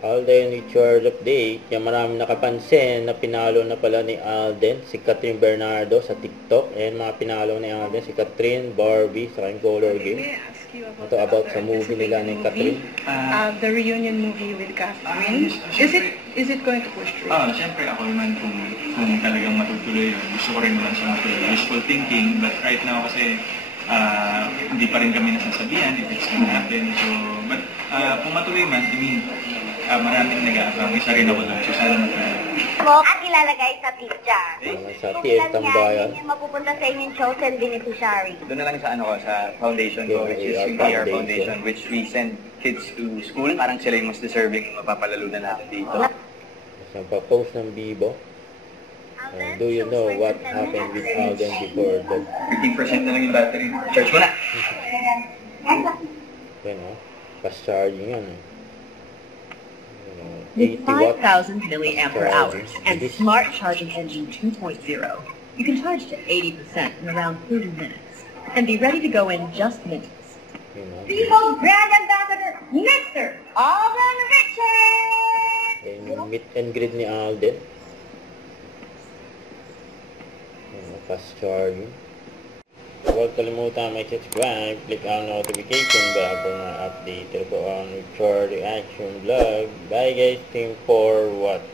Alden with Charge Update. Yung marami nakapansin na pinalo na pala ni Alden si Catherine Bernardo sa TikTok. Ayan mga pinalo ni Alden, si Catherine, Barbie, sa yung Color Game. Ito about sa movie nila ni Catherine. The reunion movie with Catherine. Is it going to push through? Siyempre ako naman kung talagang matutuloy yun. Gusto ko rin naman siya matuloy. Wishful thinking, but right now kasi hindi pa rin kami nasasabihan if it's gonna happen. So, but kung matuloy man, I mean, maraming nag-aabang. Isa rin ako doon. So, sana matuloy. At ilalagay sa pizza. Sa TF Tambayan. Yung mapupunta sa inyong chosen beneficiary. Doon na lang sa sa foundation ko, which is yung AR Foundation, which we send kids to school. Parang sila yung mas deserving mapapalalo na natin dito. Sa pa-post ng Bibo. Do you know what happened with Alden before that? 15% na lang yung battery. Charge mo na! Yan fast charging yan. With 5,000 milliampere hours and Smart Charging Engine 2.0, you can charge to 80% in around 30 minutes and be ready to go in just minutes. People's brand ambassador, Mr. Alden Richards! Yung meet and greet ni Alden. Fast charging. Huwag kalimutan mag-subscribe, click ang notification bell para ma-update ko ang future reaction vlog. Bye guys, team for watch.